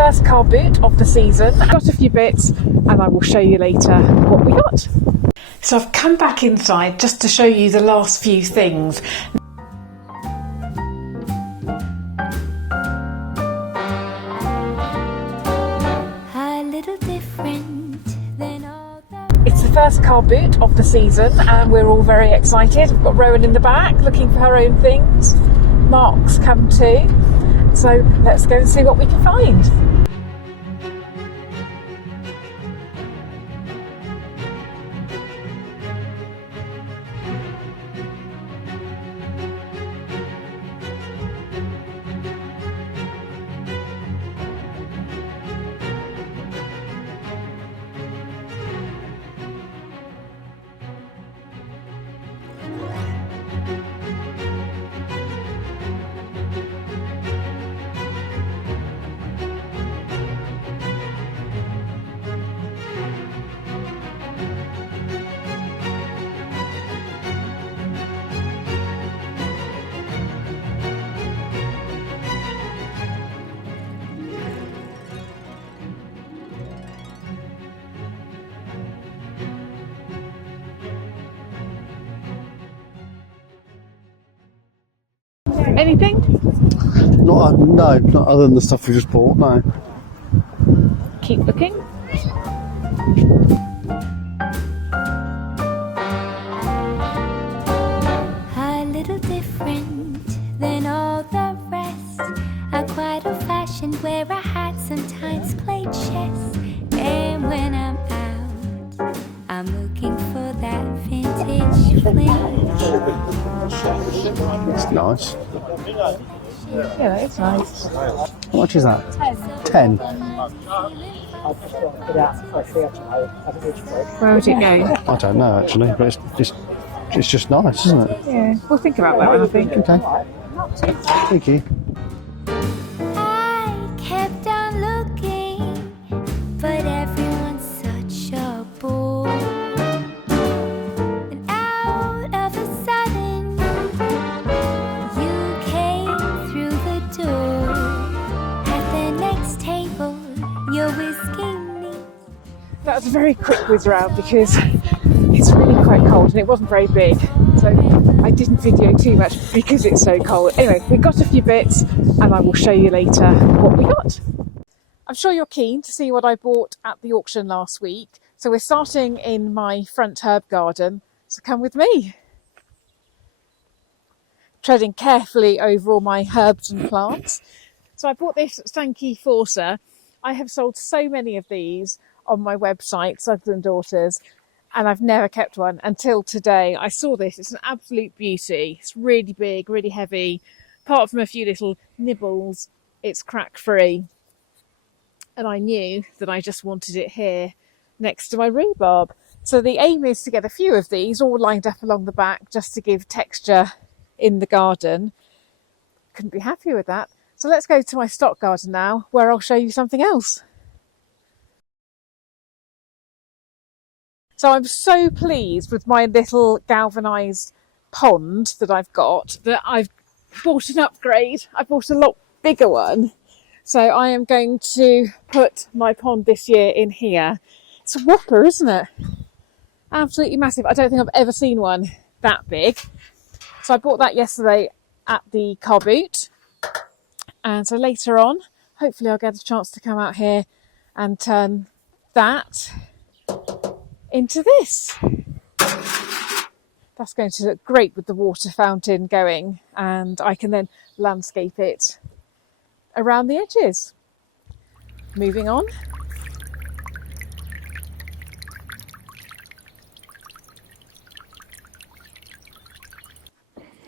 first car boot of the season. I've got a few bits and I will show you later what we got. So I've come back inside just to show you the last few things. It's the first car boot of the season and we're all very excited. We've got Rowan in the back looking for her own things. Mark's come too. So let's go and see what we can find. Anything? No, not other than the stuff we just bought, no. Keep looking. A little different than all the rest. I'm quite old-fashioned where I had sometimes played chess. And when I'm out, I'm looking for that vintage fling. It's nice. Yeah, it's nice. How much is that? 10. Where would it go? I don't know actually, but it's just nice, isn't it? Yeah, we'll think about that one, I think. Okay. Thank you. I kept on looking, but everyone's such a bore. And out of a sudden, you came through the door. At the next table, you're whisking me. That was a very quick whiz round because it's really quite cold and it wasn't very big. So I didn't video too much because it's so cold. Anyway, we got a few bits and I will show you later what we got. I'm sure you're keen to see what I bought at the auction last week. So we're starting in my front herb garden. So come with me. Treading carefully over all my herbs and plants. So I bought this Stanky Forcer. I have sold so many of these on my website, Sons and Daughters, and I've never kept one until today. I saw this. It's an absolute beauty. It's really big, really heavy. Apart from a few little nibbles, it's crack free. And I knew that I just wanted it here next to my rhubarb. So the aim is to get a few of these all lined up along the back just to give texture in the garden. Couldn't be happier with that. So let's go to my stock garden now, where I'll show you something else. So I'm so pleased with my little galvanised pond that I've got that I've bought an upgrade. I bought a lot bigger one. So I am going to put my pond this year in here. It's a whopper, isn't it? Absolutely massive. I don't think I've ever seen one that big. So I bought that yesterday at the car boot. And so later on, hopefully I'll get a chance to come out here and turn that into this. That's going to look great with the water fountain going, and I can then landscape it around the edges. Moving on.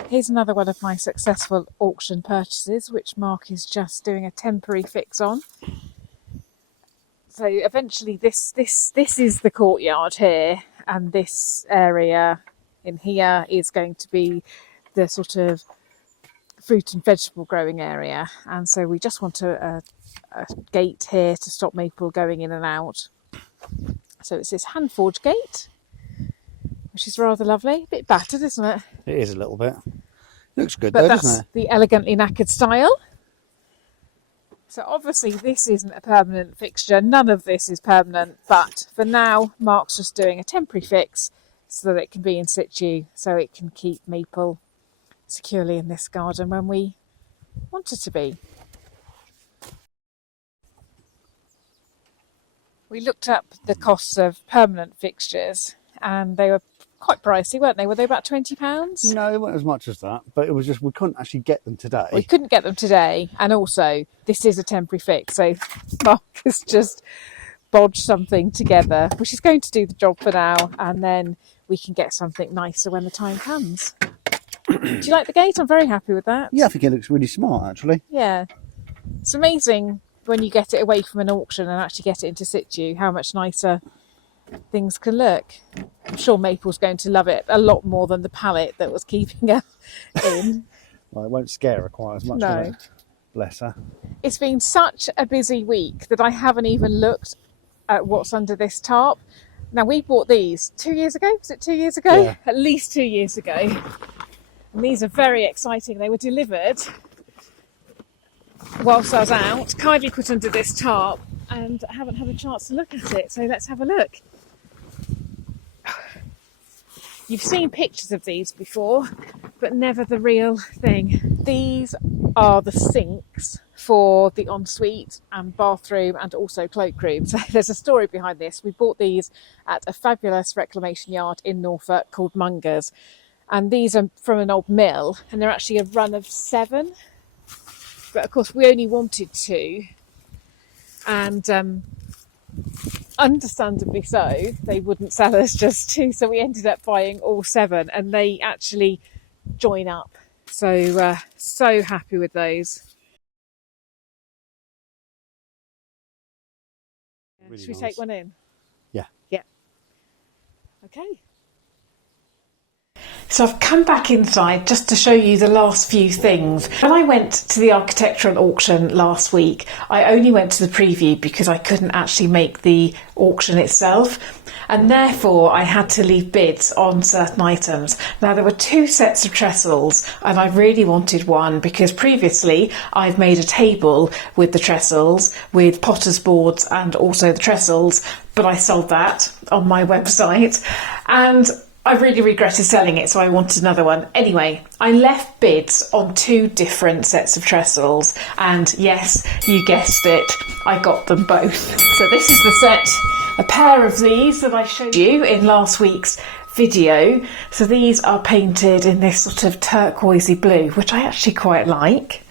Here's another one of my successful auction purchases, which Mark is just doing a temporary fix on. So eventually this is the courtyard here, and this area in here is going to be the sort of fruit and vegetable growing area. And so we just want a gate here to stop Maple going in and out. So it's this hand forged gate, which is rather lovely. A bit battered, isn't it? It is a little bit. Looks good But though, that's doesn't it? the elegantly knackered style. So obviously this isn't a permanent fixture, none of this is permanent, but for now Mark's just doing a temporary fix so that it can be in situ, so it can keep maple securely in this garden when we want it to be. We looked up the costs of permanent fixtures and they were quite pricey, weren't they? Were they about £20? No, they weren't as much as that, but it was just we couldn't actually get them today. We couldn't get them today, and also this is a temporary fix, so Mark has just bodged something together which is going to do the job for now, and then we can get something nicer when the time comes. Do you like the gate? I'm very happy with that. Yeah, I think it looks really smart actually. Yeah, it's amazing when you get it away from an auction and actually get it into situ, how much nicer things can look. I'm sure Maple's going to love it a lot more than the pallet that was keeping her in. Well, it won't scare her quite as much, No. will it? Bless her. It's been such a busy week that I haven't even looked at what's under this tarp. Now, we bought these 2 years ago. Was it 2 years ago? Yeah. At least 2 years ago. And these are very exciting. They were delivered whilst I was out, kindly put under this tarp, and I haven't had a chance to look at it. So let's have a look. You've seen pictures of these before, but never the real thing. These are the sinks for the ensuite and bathroom and also cloakroom. So there's a story behind this. We bought these at a fabulous reclamation yard in Norfolk called Munger's. And these are from an old mill, and they're actually a run of 7. But of course we only wanted 2. And understandably so, they wouldn't sell us just 2. So we ended up buying all 7, and they actually join up. So, so happy with those. Really Should we nice. take one in? Yeah. Yeah. Okay. So I've come back inside just to show you the last few things. When I went to the architectural auction last week, I only went to the preview because I couldn't actually make the auction itself, and therefore I had to leave bids on certain items. Now, there were 2 sets of trestles, and I really wanted one because previously I've made a table with the trestles, with potter's boards and also the trestles, but I sold that on my website, and I really regretted selling it, so I wanted another one. Anyway, I left bids on 2 different sets of trestles, and yes, you guessed it, I got them both. So this is the set, a pair of these that I showed you in last week's video. So these are painted in this sort of turquoisey blue, which I actually quite like.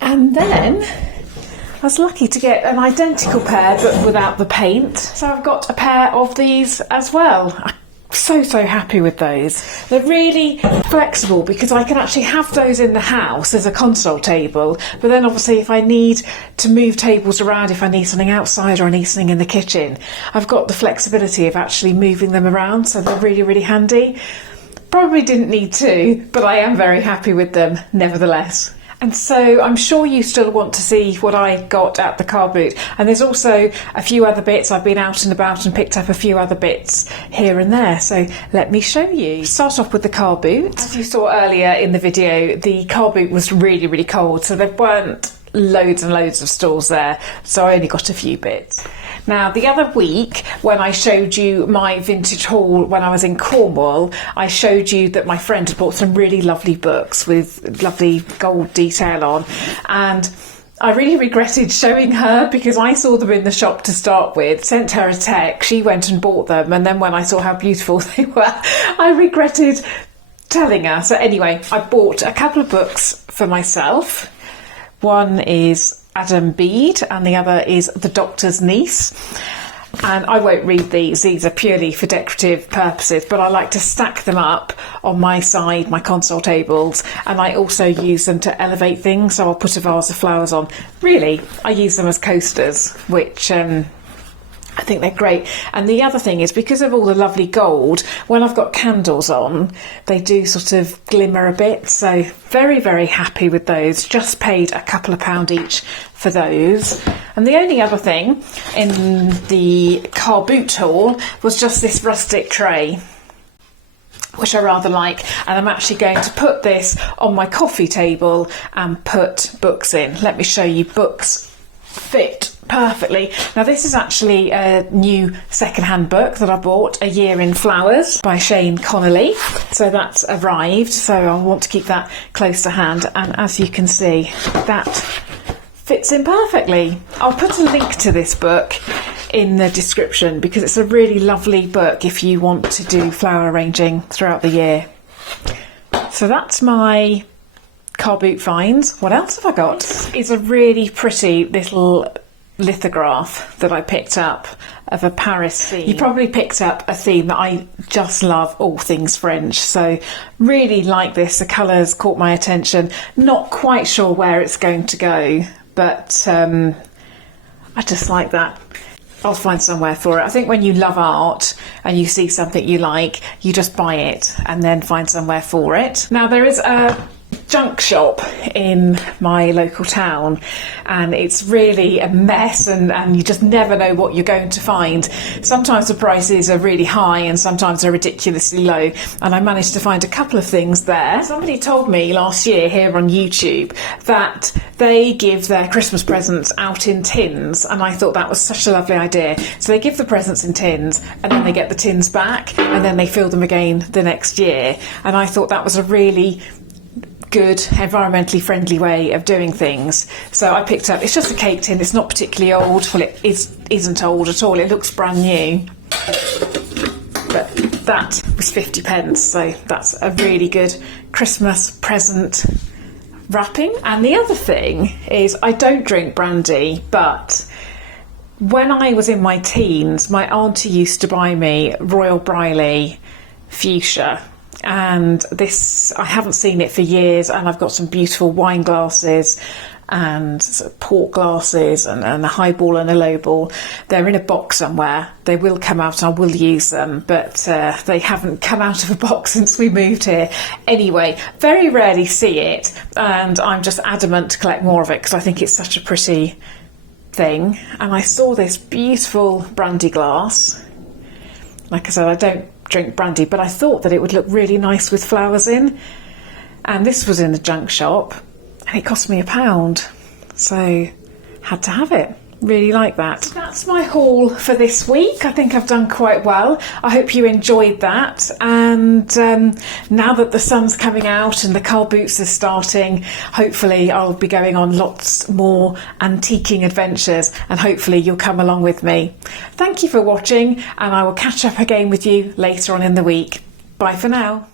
And then I was lucky to get an identical pair, but without the paint. So I've got a pair of these as well. So happy with those. They're really flexible because I can actually have those in the house as a console table, but then obviously if I need to move tables around, if I need something outside or I need something in the kitchen, I've got the flexibility of actually moving them around, so they're really handy. Probably didn't need to, but I am very happy with them nevertheless. And so I'm sure you still want to see what I got at the car boot. And there's also a few other bits. I've been out and about and picked up a few other bits here and there. So let me show you. Start off with the car boot. As you saw earlier in the video, the car boot was really cold. So there weren't loads and loads of stores there. So I only got a few bits. Now, the other week when I showed you my vintage haul when I was in Cornwall, I showed you that my friend had bought some really lovely books with lovely gold detail on, and I really regretted showing her because I saw them in the shop to start with, sent her a text, she went and bought them, and then when I saw how beautiful they were, I regretted telling her. So anyway, I bought a couple of books for myself. One is Adam Bede and the other is The Doctor's Niece, and I won't read these are purely for decorative purposes, but I like to stack them up on my side, my console tables, and I also use them to elevate things, so I'll put a vase of flowers on. Really, I use them as coasters, which I think they're great. And the other thing is, because of all the lovely gold, when I've got candles on, they do sort of glimmer a bit. So very happy with those. Just paid a couple of £2 each for those. And the only other thing in the car boot haul was just this rustic tray. which I rather like, and I'm actually going to put this on my coffee table and put books in. Let me show you. Books fit perfectly. Now this is actually a new second-hand book that I bought, A Year in Flowers by Shane Connolly. So that's arrived, so I want to keep that close to hand, and as you can see, that fits in perfectly. I'll put a link to this book in the description because it's a really lovely book if you want to do flower arranging throughout the year. So that's my car boot finds. What else have I got? It's a really pretty little lithograph that I picked up of a Paris theme. You probably picked up a theme that I just love, all things French, so really like this. The colours caught my attention. Not quite sure where it's going to go, but I just like that. I'll find somewhere for it. I think when you love art and you see something you like, you just buy it and then find somewhere for it. Now there is a junk shop in my local town and it's really a mess, and you just never know what you're going to find. Sometimes the prices are really high and sometimes they're ridiculously low, and I managed to find a couple of things there. Somebody told me last year here on YouTube that they give their Christmas presents out in tins, and I thought that was such a lovely idea. So they give the presents in tins and then they get the tins back and then they fill them again the next year, and I thought that was a really good, environmentally friendly way of doing things. So I picked up, it's just a cake tin, it's not particularly old. Well, it isn't old at all, it looks brand new, but that was 50p, so that's a really good Christmas present wrapping. And the other thing is, I don't drink brandy, but when I was in my teens, my auntie used to buy me Royal Briley Fuchsia, and this, I haven't seen it for years, and I've got some beautiful wine glasses and sort of port glasses and a highball and a lowball. They're in a box somewhere. They will come out and I will use them, but they haven't come out of a box since we moved here. Anyway, very rarely see it, and I'm just adamant to collect more of it because I think it's such a pretty thing. And I saw this beautiful brandy glass. Like I said, I don't drink brandy, but I thought that it would look really nice with flowers in, and this was in a junk shop and it cost me £1, so had to have it. Really like that. So that's my haul for this week. I think I've done quite well. I hope you enjoyed that, and now that the sun's coming out and the car boots are starting, hopefully I'll be going on lots more antiquing adventures, and hopefully you'll come along with me. Thank you for watching, and I will catch up again with you later on in the week. Bye for now.